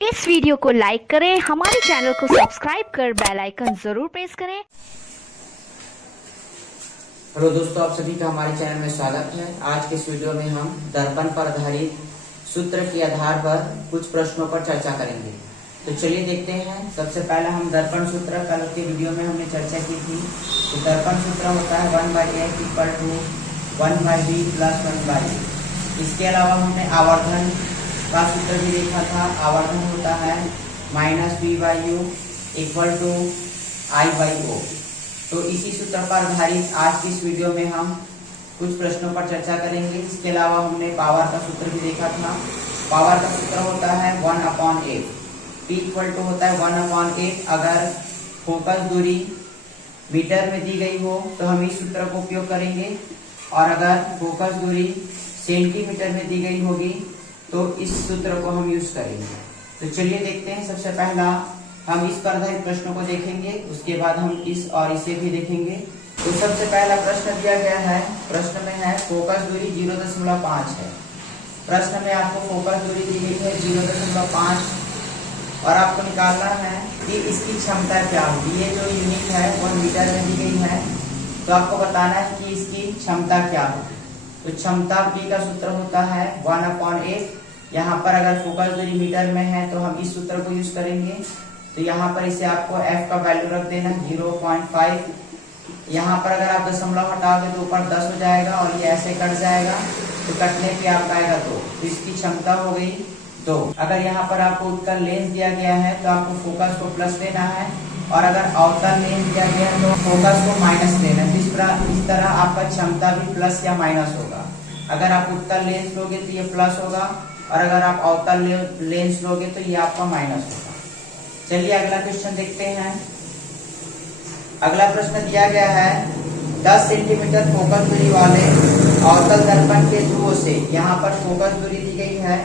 इस वीडियो को लाइक करें, हमारे चैनल को सब्सक्राइब कर बेल आइकन जरूर प्रेस करें। हेलो दोस्तों, आप सभी का हमारे चैनल में स्वागत है। आज के इस वीडियो में हम दर्पण पर आधारित सूत्र के आधार पर कुछ प्रश्नों पर चर्चा करेंगे। तो चलिए देखते हैं। सबसे पहले हम दर्पण सूत्र कल के वीडियो में हमने चर्चा की थी। तो दर्पण सूत्र होता है 1/f equal to 1/b plus 1/a। इसके अलावा हमने आवर्धन का सूत्र भी देखा था। आवर्धन होता है -b/u इक्वल टू i/o। तो इसी सूत्र पर आधारित आज की इस वीडियो में हम कुछ प्रश्नों पर चर्चा करेंगे। इसके अलावा हमने पावर का सूत्र भी देखा था। पावर का सूत्र होता है 1/f। P इक्वल टू होता है 1/f। अगर फोकस दूरी मीटर में दी गई हो तो हम इस सूत्र को उपयोग करेंगे, और अगर फोकस दूरी सेंटीमीटर में दी गई होगी तो इस सूत्र को हम यूज करेंगे। तो चलिए देखते हैं। सबसे पहला हम इस पर आधारित प्रश्नों को देखेंगे, उसके बाद हम इस और इसे भी देखेंगे। तो सबसे पहला प्रश्न दिया गया है। प्रश्न में है फोकस दूरी 0.5 है। प्रश्न में आपको फोकस दूरी दी गई है 0.5 और आपको निकालना है कि इसकी क्षमता क्या होगी। ये जो यूनिट है वो मीटर में दी गई है, तो आपको बताना है कि इसकी क्षमता क्या होगी। तो क्षमता P का सूत्र होता है 1/f। यहाँ पर अगर फोकस दूरी मीटर में है तो हम इस सूत्र को यूज करेंगे। तो यहाँ पर इसे आपको f का वैल्यू रख देना 0.5। यहाँ पर अगर आप दशमलव हटाओगे तो ऊपर 10 हो जाएगा और ये ऐसे कट जाएगा, तो कटने पे आपका आएगा 2। तो इसकी क्षमता हो गई 2। अगर यहाँ पर आपको उत्तल लेंस दिया गया है तो आपको फोकस को प्लस लेना है, और अगर अवतल लेंस दिया गया है तो फोकस को माइनस लेना है। इस तरह आपका क्षमता भी प्लस या माइनस होगा। अगर आप उत्तल लेंस लोगे तो ये प्लस होगा, और अगर आप अवतल लेंस लोगे तो ये आपका माइनस होगा। चलिए अगला क्वेश्चन देखते हैं। अगला प्रश्न दिया गया है 10 सेंटीमीटर फोकस दूरी वाले अवतल दर्पण के ध्रुव से, यहाँ पर फोकस दूरी दी गई है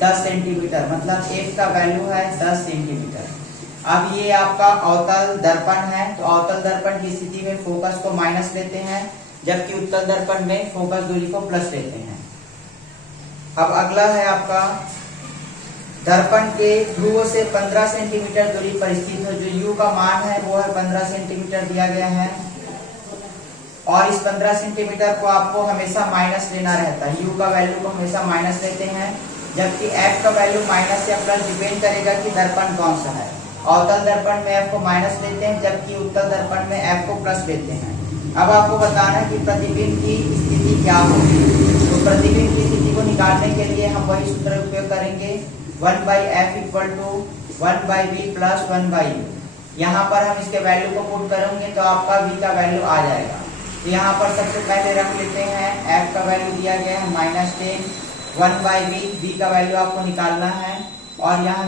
10 सेंटीमीटर, मतलब f का वैल्यू है 10 सेंटीमीटर। अब ये आपका अवतल दर्पण है, तो अवतल दर्पण की स्थिति में फोकस को माइनस लेते हैं, जबकि उत्तल दर्पण में फोकस दूरी को प्लस लेते हैं। अब अगला है आपका दर्पण के ध्रुव से 15 सेंटीमीटर दूरी पर स्थित है। जो u का मान है वो है 15 सेंटीमीटर दिया गया है, और इस 15 सेंटीमीटर को आपको हमेशा माइनस लेना रहता है। u का वैल्यू को हमेशा माइनस लेते हैं, जबकि f का वैल्यू माइनस या प्लस डिपेंड करेगा कि दर्पण कौन सा है। अवतल दर्पण में f को माइनस लेते हैं, जबकि उत्तल दर्पण में f को प्लस लेते हैं। अब आपको बताना है कि प्रतिबिंब की स्थिति क्या होगी। तो प्रतिबिंब की स्थिति को निकालने के लिए हम वही सूत्र उपयोग करेंगे 1/f equal to 1/b plus 1/u। यहाँ पर हम इसके वैल्यू को पुट करेंगे तो आपका v का वैल्यू आ जाएगा। तो यहाँ पर सबसे पहले रख लेते हैं f का वैल्यू दिया गया है -10, 1/b, b का वैल्यू आपको निकालना है, और यहाँ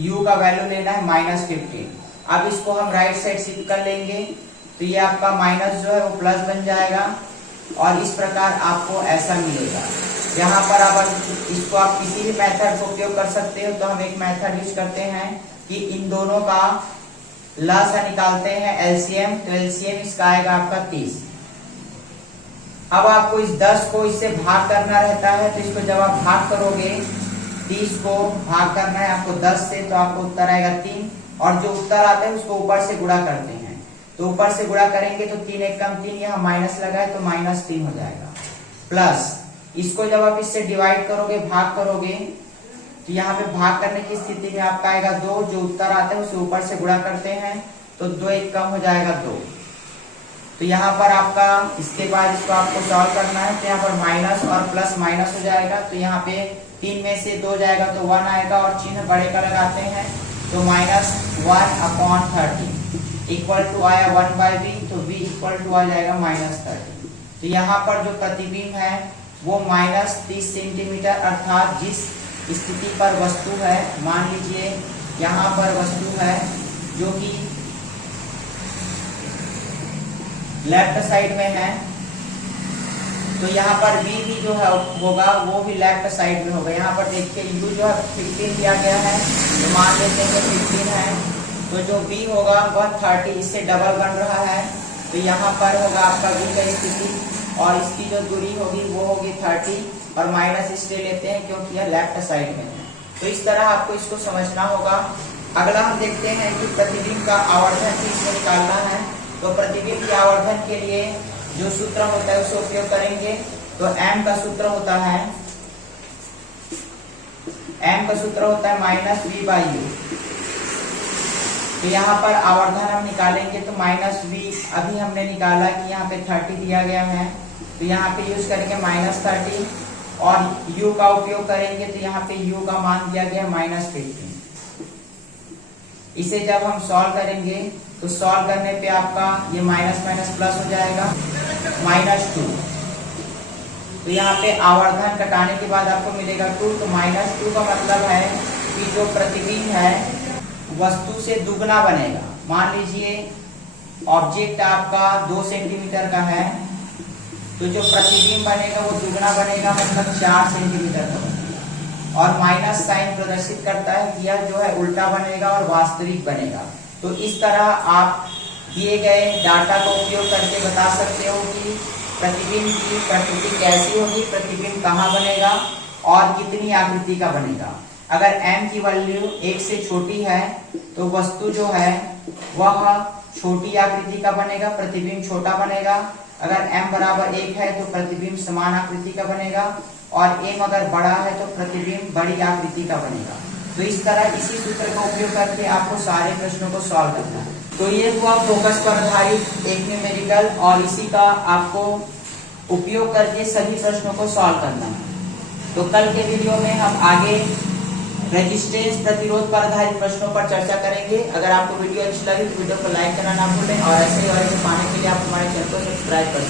u का वैल्यू लेना है -15। अब इसको हम राइट साइड शिफ्ट कर लेंगे, तो ये आपका माइनस जो है वो प्लस बन जाएगा, और इस प्रकार आपको ऐसा मिलेगा। यहाँ पर अब इसको आप किसी भी मेथड को उपयोग कर सकते हो। तो हम एक मेथड यूज करते हैं कि इन दोनों का लसा निकालते हैं एलसीएम। तो एलसीएम इसका आएगा आपका 30। अब आपको इस 10 को इससे भाग करना रहता है, तो इसको जब आप भाग करोगे 30 को भाग करना है आपको 10 से, तो आपको उत्तर आएगा 3, और जो उत्तर आता है उसको ऊपर से गुणा करते हैं। तो ऊपर से गुणा करेंगे तो 3 एक कम 3, यहाँ माइनस लगा है तो -3 हो जाएगा, प्लस इसको जब आप इससे डिवाइड करोगे, भाग करोगे, तो यहाँ पे भाग करने की स्थिति में आपका आएगा 2। जो उत्तर आता है उसे ऊपर से गुणा करते हैं तो 2 एक कम हो जाएगा 2। तो यहाँ पर आपका इसके बाद इसको आपको सॉल्व करना है, तो यहाँ पर माइनस और प्लस माइनस हो जाएगा। तो यहाँ पे 3 में से 2 जाएगा तो 1 आएगा, और चिन्ह बड़े का लगाते हैं तो -1/30 इक्वल टू आया 1/b, तो b इक्वल टू आ जाएगा -30। तो यहाँ पर जो प्रतिबिंब है वो -30 सेंटीमीटर, अर्थात जिस स्थिति पर वस्तु है, मान लीजिए यहाँ पर वस्तु है जो कि लेफ्ट साइड में है, तो यहाँ पर b भी जो है होगा वो भी लेफ्ट साइड में होगा। यहाँ पर देखिए u जो है 15 दिया गया है, तो मान लेते हैं 15 है, तो जो b होगा वह 30, इससे डबल बन रहा है। तो यहाँ पर होगा आपका b का स्थिति, और इसकी जो दूरी होगी वो होगी 30, और माइनस इसलिए लेते हैं क्योंकि यह लेफ्ट साइड में है। तो इस तरह आपको इसको समझना होगा। अगला हम देखते हैं कि प्रतिबिंब का आवर्धन भी इसमें निकालना है। तो प्रतिबिंब के आवर्धन के लिए जो सूत्र होता है उसे उपयोग करेंगे। तो m का सूत्र होता है माइनस वी बाई यू। तो यहाँ पर आवर्धन हम निकालेंगे तो माइनस वी अभी हमने निकाला कि यहाँ पे 30 दिया गया है, तो यहाँ पे यूज करेंगे -30 और u का उपयोग करेंगे तो यहाँ पे u का मान दिया गया -15। इसे जब हम सॉल्व करेंगे तो सॉल्व करने पे आपका ये माइनस माइनस प्लस हो जाएगा -2। तो यहाँ पे आवर्धन घटाने के बाद आपको मिलेगा 2। तो -2 का मतलब है कि जो प्रतिबिंब है वस्तु से दुगना बनेगा। मान लीजिए ऑब्जेक्ट आपका 2 सेंटीमीटर का है, तो जो प्रतिबिंब बनेगा वो दुगना बनेगा, मतलब 4 सेंटीमीटर का बनेगा। और माइनस साइन प्रदर्शित करता है कि यह जो है उल्टा बनेगा और वास्तविक बनेगा। तो इस तरह आप दिए गए डाटा का उपयोग करके बता सकते हो कि प्रतिबिंब की प्रकृति कैसी होगी, प्रतिबिंब कहाँ बनेगा और कितनी आकृति का बनेगा। अगर m की वैल्यू 1 से छोटी है तो वस्तु जो है वह छोटी आकृति का बनेगा, प्रतिबिंब छोटा बनेगा। अगर m बराबर 1 है तो प्रतिबिंब समान आकृति का बनेगा, और m अगर बड़ा है तो प्रतिबिंब बड़ी आकृति का बनेगा। तो इस तरह इसी सूत्र का उपयोग करके आपको सारे प्रश्नों को सॉल्व करना है। तो ये हुआ फोकस पर आधारित एक न्यूमेरिकल, और इसी का आपको उपयोग करके सभी प्रश्नों को सॉल्व करना है। तो कल के वीडियो में हम आगे रेजिस्टेंस प्रतिरोध पर आधारित प्रश्नों पर चर्चा करेंगे। अगर आपको वीडियो अच्छी लगी तो वीडियो को लाइक करना ना भूलें, और ऐसे ही और पाने के लिए आप हमारे चैनल को सब्सक्राइब कर